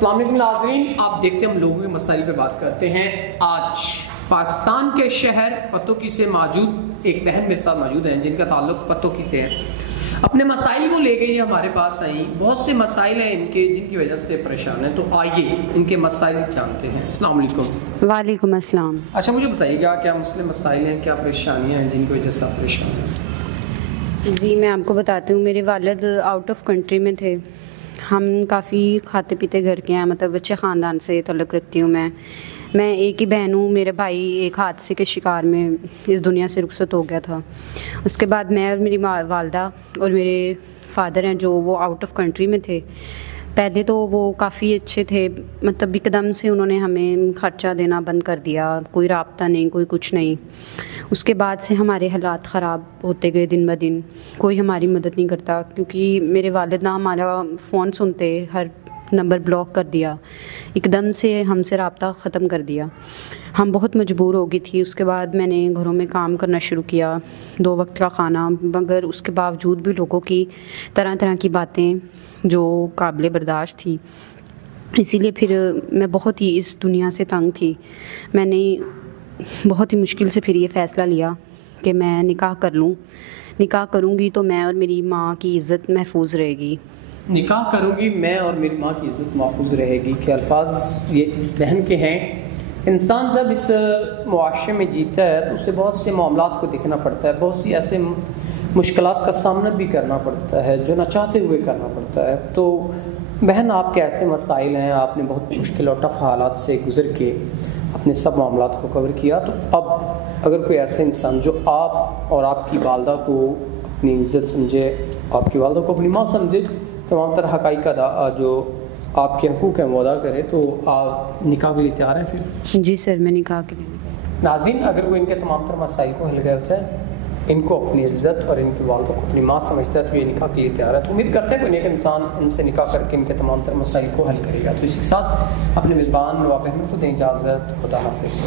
السلام علیکم ناظرین، آپ دیکھتے ہیں ہم لوگوں کے مسائل پہ بات کرتے ہیں۔ آج پاکستان کے شہر پتوکی سے موجود ایک بہن میرے ساتھ موجود ہیں جن کا تعلق پتوکی سے ہے۔ اپنے مسائل کو لے کے یہ ہمارے پاس آئیں۔ بہت سے مسائل ہیں ان کے جن کی وجہ سے پریشان ہیں، تو آئیے ان کے مسائل جانتے ہیں۔ السلام علیکم۔ وعلیکم السلام۔ اچھا مجھے بتائیے گا کیا مسائل ہیں، کیا پریشانیاں ہیں جن کی وجہ سے آپ پریشان ہیں؟ جی میں آپ کو بتاتی ہوں، میرے والد آؤٹ آف کنٹری میں تھے۔ ہم کافی کھاتے پیتے گھر کے ہیں، مطلب اچھے خاندان سے تعلق رکھتی ہوں میں ایک ہی بہن ہوں۔ میرے بھائی ایک حادثے کے شکار میں اس دنیا سے رخصت ہو گیا تھا۔ اس کے بعد میں اور میری والدہ اور میرے فادر ہیں جو وہ آؤٹ آف کنٹری میں تھے۔ پہلے تو وہ کافی اچھے تھے، مطلب ایک دم سے انہوں نے ہمیں خرچہ دینا بند کر دیا، کوئی رابطہ نہیں، کوئی کچھ نہیں۔ اس کے بعد سے ہمارے حالات خراب ہوتے گئے دن بہ دن، کوئی ہماری مدد نہیں کرتا، کیونکہ میرے والد نہ ہمارا فون سنتے، ہر نمبر بلاک کر دیا، ایک دم سے ہم سے رابطہ ختم کر دیا۔ ہم بہت مجبور ہو گئی تھی۔ اس کے بعد میں نے گھروں میں کام کرنا شروع کیا، 2 وقت کا کھانا، مگر اس کے باوجود بھی لوگوں کی طرح طرح کی باتیں جو قابل برداشت تھی۔ اسی لیے پھر میں بہت ہی اس دنیا سے تنگ تھی۔ میں نے بہت ہی مشکل سے پھر یہ فیصلہ لیا کہ میں نکاح کر لوں۔ نکاح کروں گی تو میں اور میری ماں کی عزت محفوظ رہے گی۔ نکاح کروں گی میں اور میری ماں کی عزت محفوظ رہے گی کہ الفاظ یہ اس بہن کے ہیں۔ انسان جب اس معاشرے میں جیتا ہے تو اسے بہت سے معاملات کو دیکھنا پڑتا ہے، بہت سی ایسے مشکلات کا سامنا بھی کرنا پڑتا ہے جو نہ چاہتے ہوئے کرنا پڑتا ہے۔ تو بہن آپ کے ایسے مسائل ہیں، آپ نے بہت مشکل اور ٹف حالات سے گزر کے اپنے سب معاملات کو کور کیا۔ تو اب اگر کوئی ایسا انسان جو آپ اور آپ کی والدہ کو اپنی عزت سمجھے، آپ کی والدہ کو اپنی ماں سمجھے، تمام طرح حقائق کا جو آپ کے حقوق ہیں وہ ادا کرے، تو آپ نکاح کے لیے تیار ہیں پھر؟ جی سر، میں نکاح کے لیے۔ ناظرین، اگر وہ ان کے تمام تر مسائل کو حل کرتا ہے، ان کو اپنی عزت اور ان کی والدہ کو اپنی ماں سمجھتا ہے، تو یہ نکاح کے لیے تیار ہے۔ تو امید کرتے ہیں کوئی نیک انسان ان سے نکاح کر کے ان کے تمام تر مسائل کو حل کرے گا۔ تو اسی کے ساتھ اپنے میزبان نواب احمد کو دیں اجازت۔ خدا حافظ۔